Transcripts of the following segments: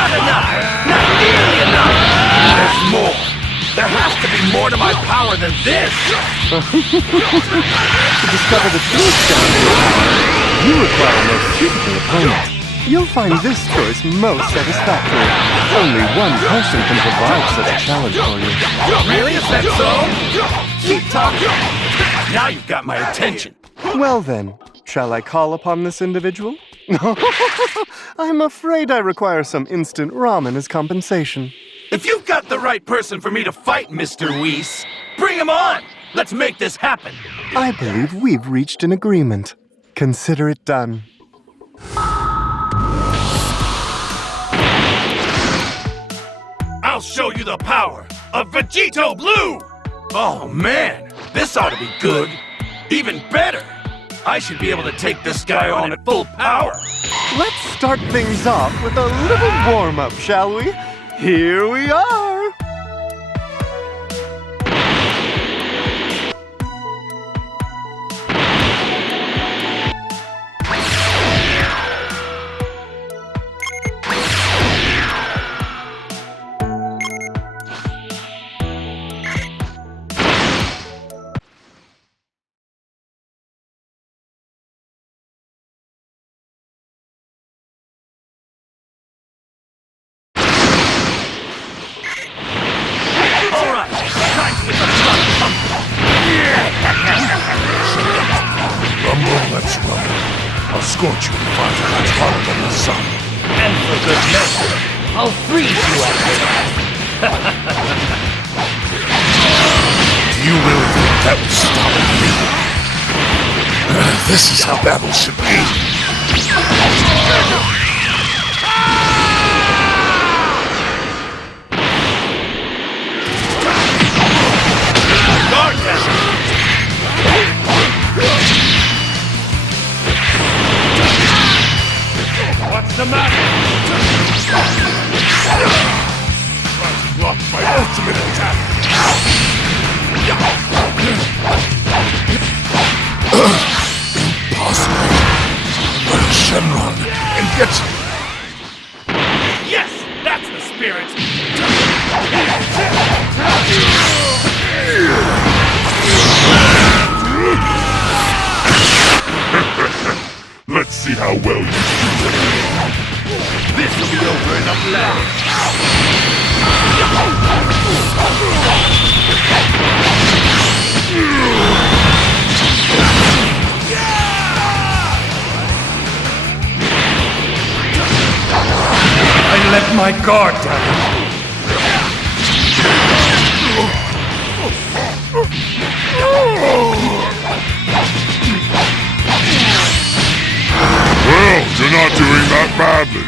Not enough! Not nearly enough! There's more! There has to be more to my power than this! To discover the true extent of your power, you require a most suitable opponent. You'll find this choice most satisfactory. Only one person can provide such a challenge for you. Really? Is that so? Keep talking! Now you've got my attention. Well then, shall I call upon this individual? I'm afraid I require some instant ramen as compensation. If you've got the right person for me to fight, Mr. Weiss, bring him on! Let's make this happen! I believe we've reached an agreement. Consider it done. I'll show you the power of Vegito Blue! Oh man, this ought to be good. Even better! I should be able to take this guy on at full power! Let's start things off with a little warm-up, shall we? Here we are! Let's rumble. I'll scorch you 5 times harder than the sun. And for good measure, I'll freeze you after that. Do you really think that will stop me? This is how battle should be. Guard down! What's the matter? Try to block my ultimate attack. Impossible. Let Shenron and get... Yes, that's the spirit. Let's see how well you do. This will be over in a flash. I let my guard down. Well, you're not doing that badly.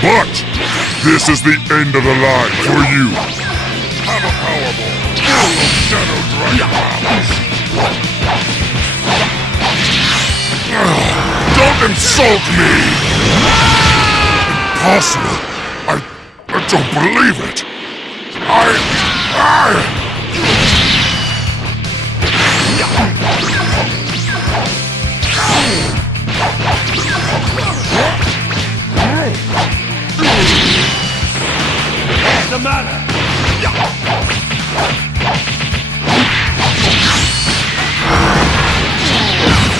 But this is the end of the line for you. Have a powerball. Shadow Dragon powers. Don't insult me! Impossible. I don't believe it. What's the matter?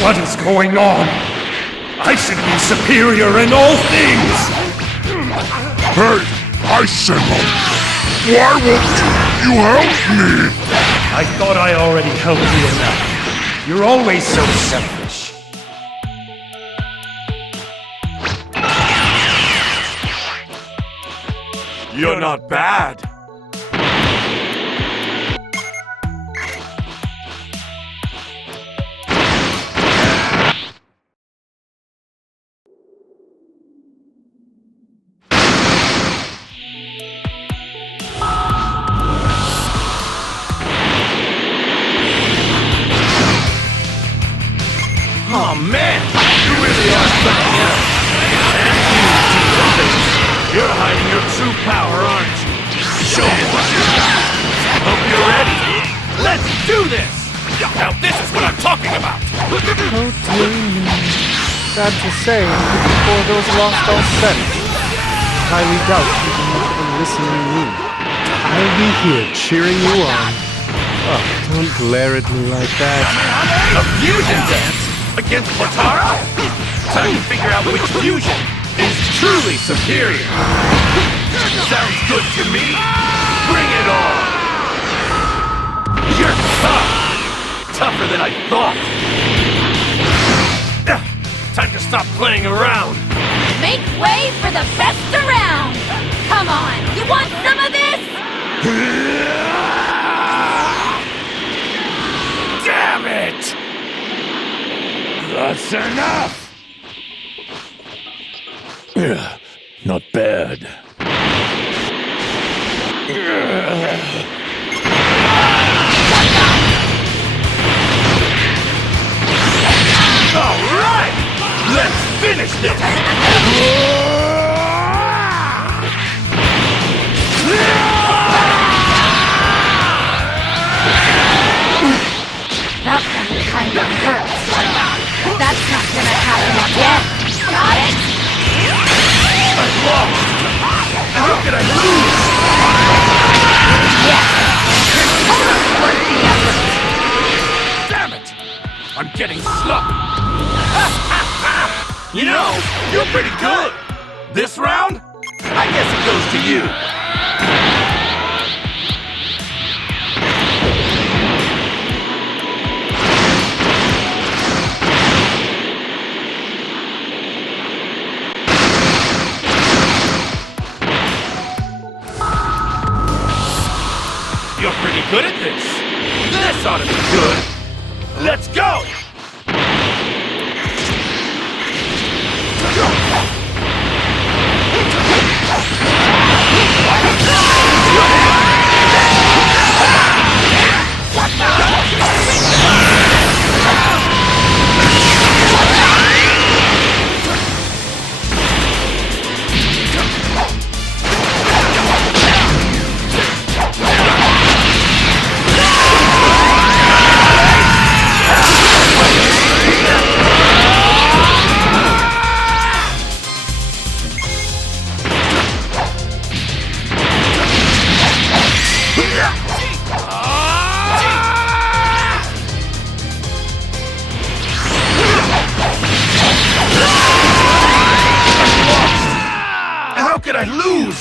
What is going on? I should be superior in all things! Hey, Shenron! Why won't you help me? I thought I already helped you enough. You're always so selfish. You're not bad. Oh man, you really are something else. And you, you're hiding your true power, aren't you? Show me what you got. Hope you're ready. Let's do this. Now this is what I'm talking about. Oh dear me. Sad to say, before those lost all sense. highly doubt even much of a listening mood. I'll be here cheering you on. Oh, don't glare at me like that. A fusion dance against Platara? Time to figure out which fusion is truly superior. Sounds good to me. Bring it on. You're tough. Tougher than I thought. Time to stop playing around. Make way for the best around! Come on, you want some of this? Damn it! That's enough! Not bad. All right! Let's finish this! That one kinda hurts. But that's not gonna happen again. Got it? I lost! How could I lose? Yes! Totally worth the effort. Damn it! I'm getting sloppy. You know, you're pretty good. This round, I guess it goes to you. You're pretty good at this. This ought to be good. Let's go! How could I lose?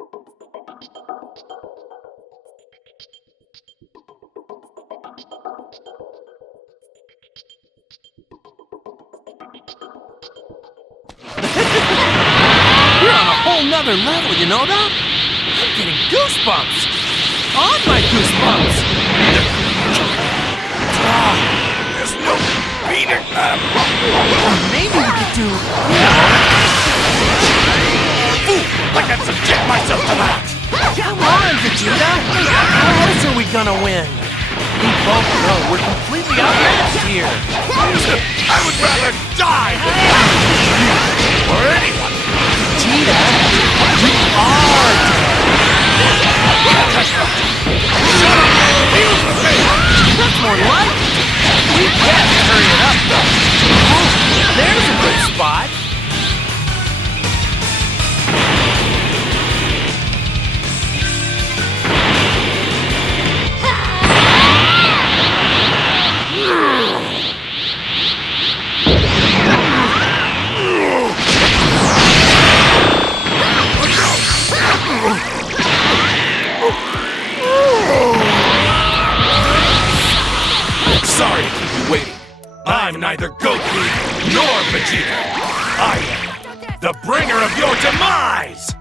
You're on a whole nother level, you know that? I'm getting goosebumps! On my goosebumps! There's no beating up! Maybe we could do... Ooh, like I'd subject myself to that! Come on, Vegeta! How else are we gonna win? We both know we're completely outmatched here! I would rather die than you or anyone! Vegeta, you are dead! Shut up! Use the face! That's more like it! We can't hurry it up, though! There's a good spot! Sorry to keep you waiting. I'm neither Goku nor Vegeta. I am the bringer of your demise!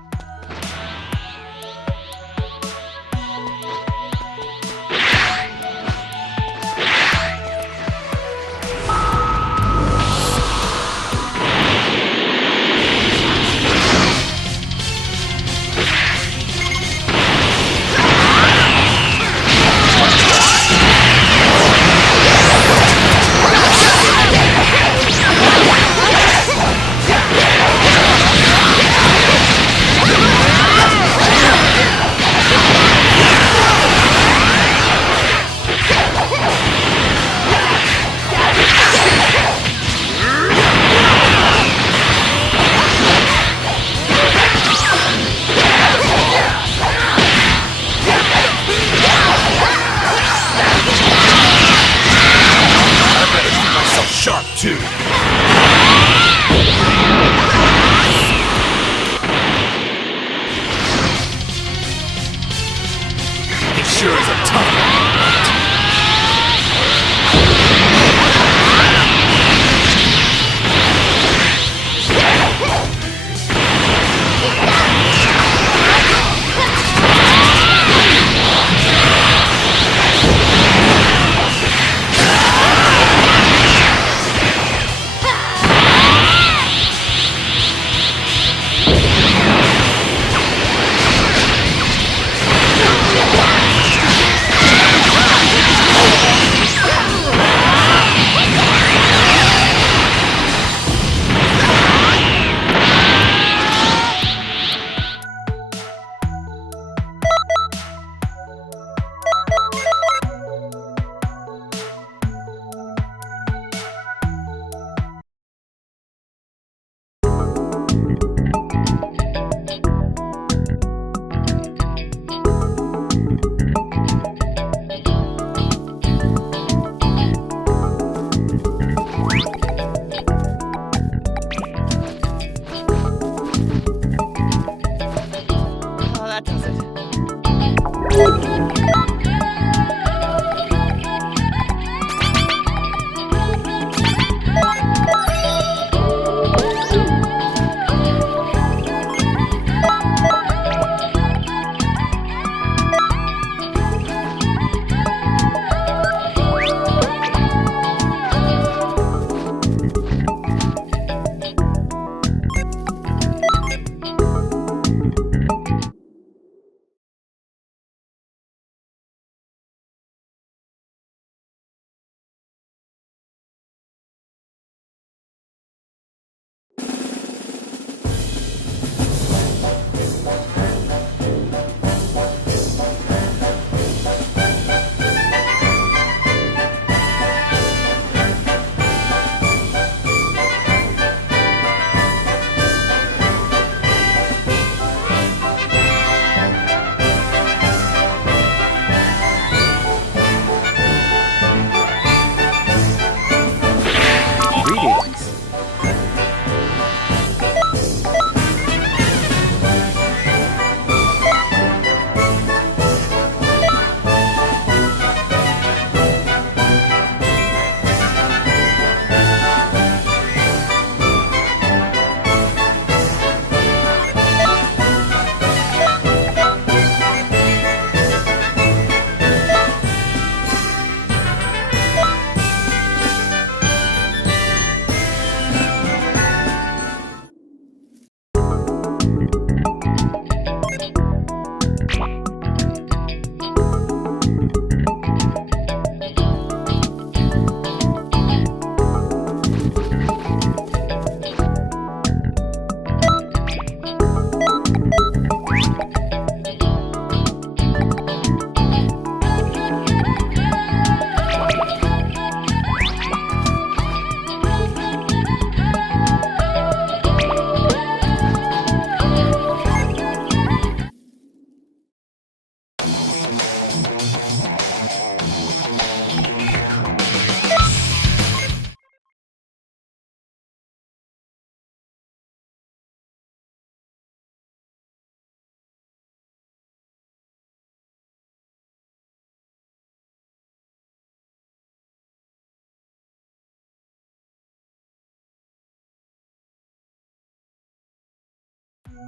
Why,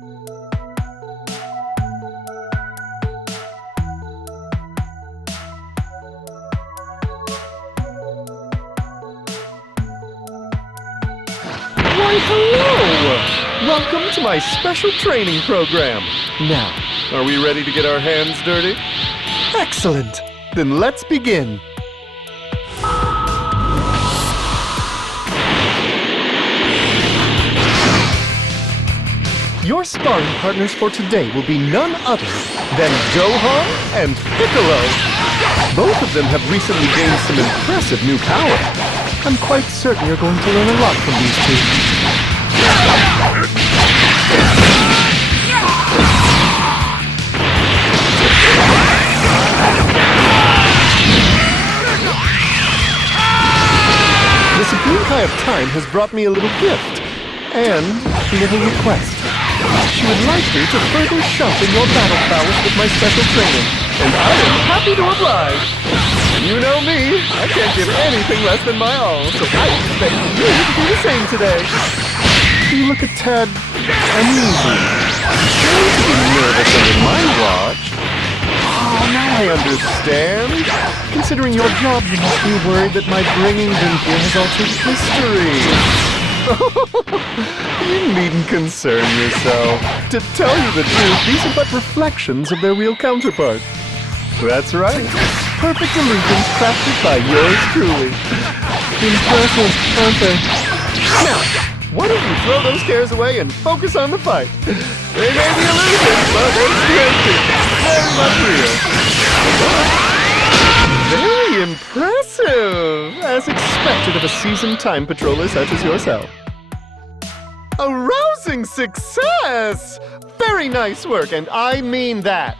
hello! Welcome to my special training program. Now, are we ready to get our hands dirty? Excellent! Then let's begin. Your sparring partners for today will be none other than Gohan and Piccolo. Both of them have recently gained some impressive new power. I'm quite certain you're going to learn a lot from these two. The Supreme Kai of Time has brought me a little gift and a little request. She would like me to further sharpen your battle prowess with my special training, and I am happy to oblige. You know me, I can't give anything less than my all, so I expect you to do the same today. You look a tad uneasy. Don't be nervous under my watch. Oh, now I understand. Considering your job, you must be worried that my bringing them here has altered history. You needn't concern yourself. To tell you the truth, these are but reflections of their real counterparts. That's right. Perfect illusions crafted by yours truly. Impressive, aren't they? Now, why don't you throw those cares away and focus on the fight? They may be illusions, but they're splendid. Very much real. Very impressive, as expected of a seasoned time patroller such as yourself. A rousing success! Very nice work, and I mean that.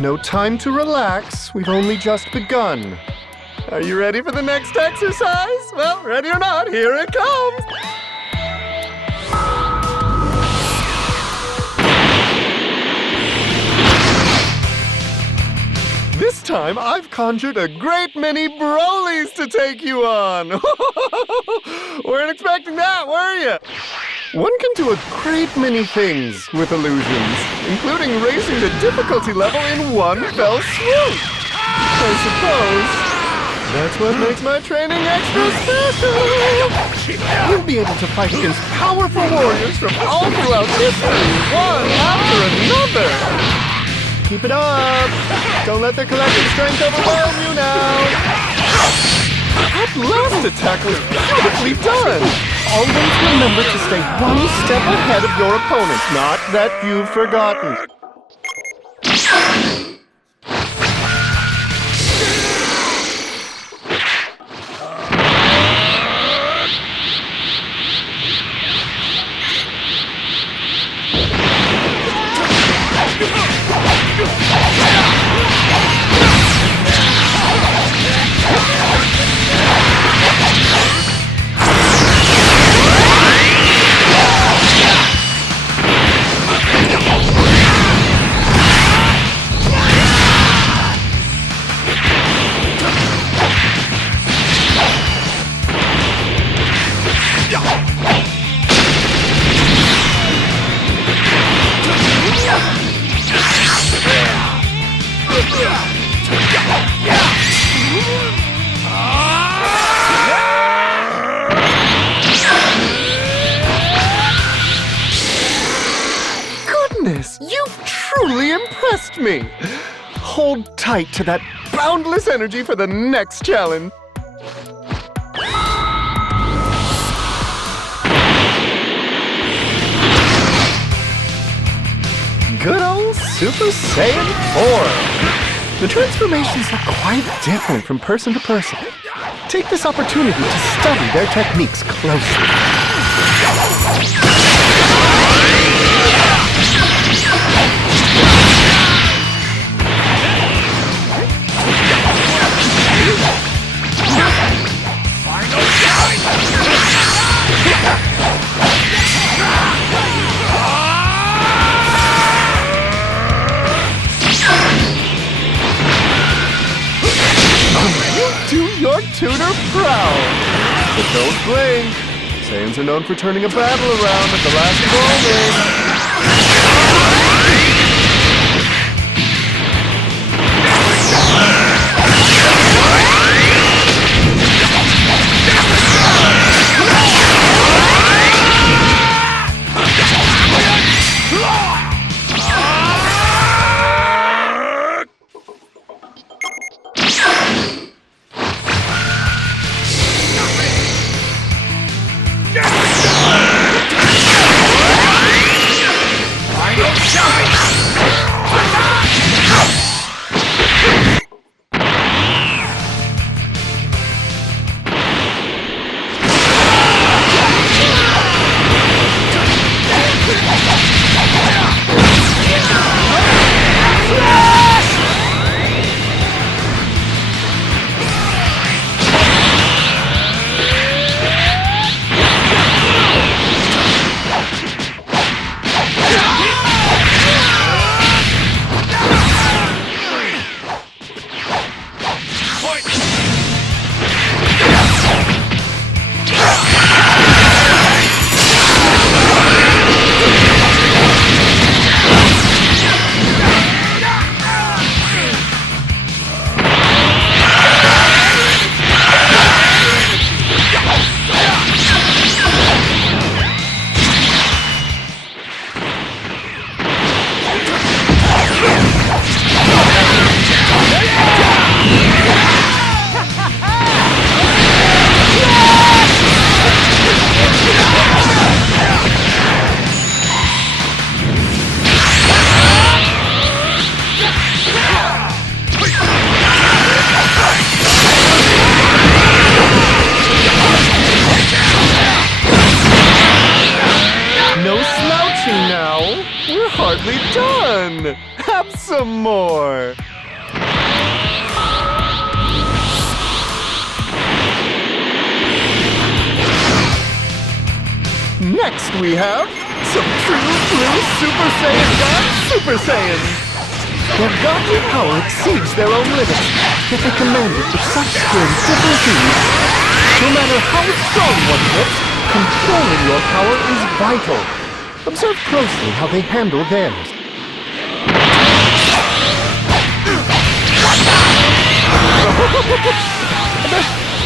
No time to relax. We've only just begun. Are you ready for the next exercise? Well, ready or not, here it comes! This time, I've conjured a great many Brolies to take you on! Weren't expecting that, were you? One can do a great many things with illusions, including raising the difficulty level in one fell swoop. I suppose that's what makes my training extra special. You'll be able to fight against powerful warriors from all throughout history, one after another. Keep it up. Don't let their collective strength overwhelm you now. That last attack was beautifully done. Always remember to stay one step ahead of your opponent, not that you've forgotten. Goodness, you've truly impressed me. Hold tight to that boundless energy for the next challenge. Good old Super Saiyan 4. The transformations are quite different from person to person. Take this opportunity to study their techniques closely. Do your tutor proud. But don't blink. Saiyans are known for turning a battle around at the last moment. hardly done! Have some more! Next we have some true blue Super Saiyan God Super Saiyans! Their godly power exceeds their own limits, yet they command it with such strength different ease. No matter how strong one gets, controlling your power is vital. Observe closely how they handle theirs.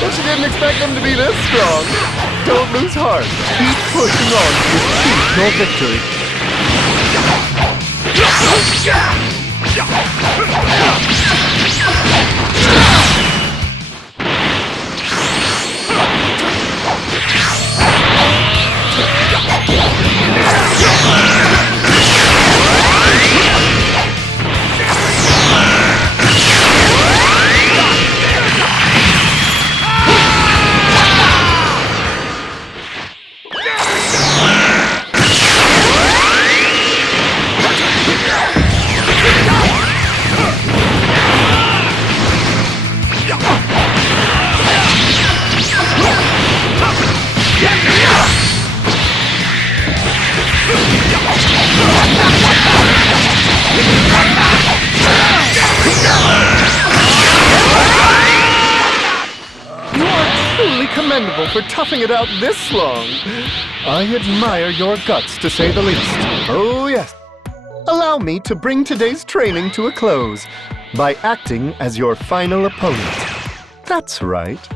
Bet you didn't expect them to be this strong. Don't lose heart. Keep pushing on to achieve your victory. Commendable for toughing it out this long. I admire your guts, to say the least. Oh, yes. Allow me to bring today's training to a close by acting as your final opponent. That's right.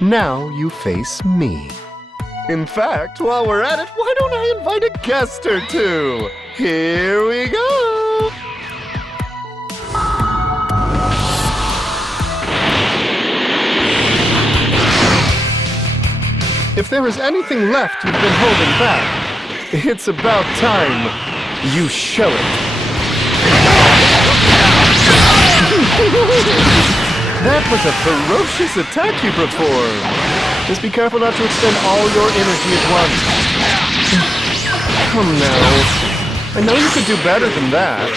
Now you face me. In fact, while we're at it, why don't I invite a guest or two? Here we go! If there is anything left you've been holding back, it's about time you show it. That was a ferocious attack you performed. Just be careful not to expend all your energy at once. Come now. I know you could do better than that.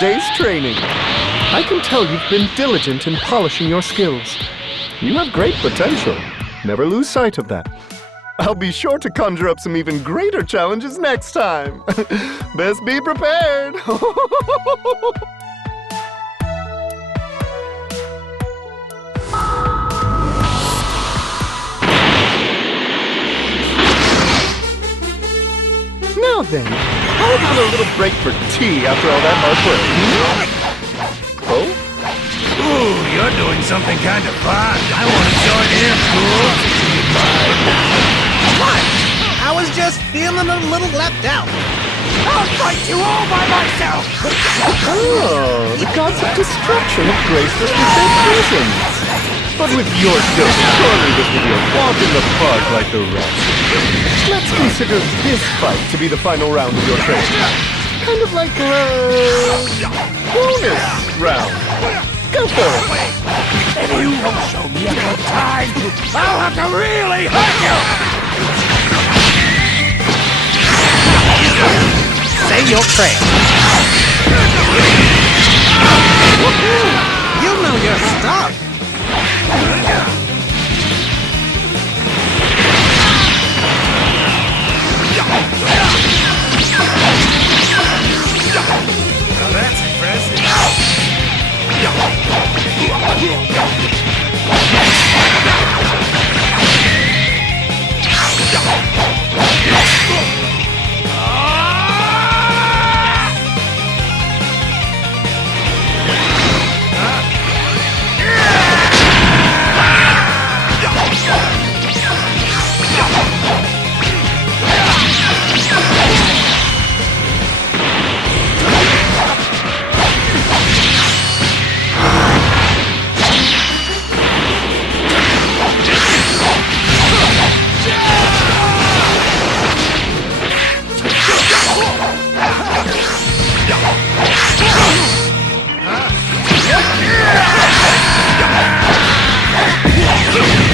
day's training. I can tell you've been diligent in polishing your skills. You have great potential. Never lose sight of that. I'll be sure to conjure up some even greater challenges next time. Best be prepared. Now then, how about a little break for tea after all that hard work? Oh? Ooh, you're doing something kind of fun. I want to join in, cool. What? I was just feeling a little left out. I'll fight you all by myself. Oh, the gods of destruction have graced us with their presence. But with your skills, surely this will be a walk in the park like the rest. Let's consider this fight to be the final round of your training. Kind of like a bonus round. Go for it. If you won't show me a good time, I'll have to really hurt you. Say your prayer. You know your stuff. Now that's impressive.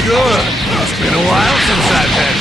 Good. It's been a while since I've had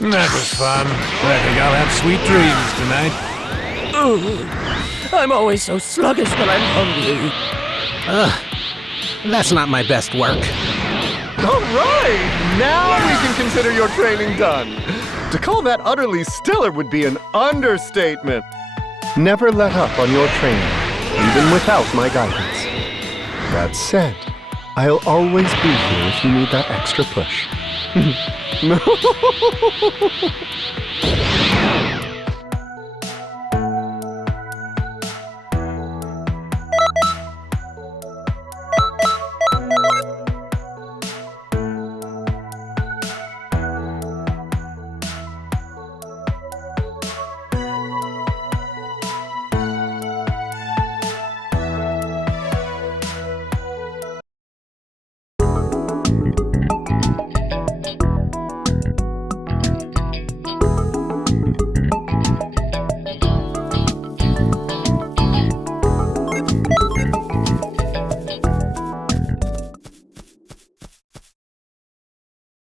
That was fun. I think I'll have sweet dreams tonight. I'm always so sluggish when I'm hungry. That's not my best work. All right, now we can consider your training done. To call that utterly stellar would be an understatement. Never let up on your training, even without my guidance. That said, I'll always be here if you need that extra push.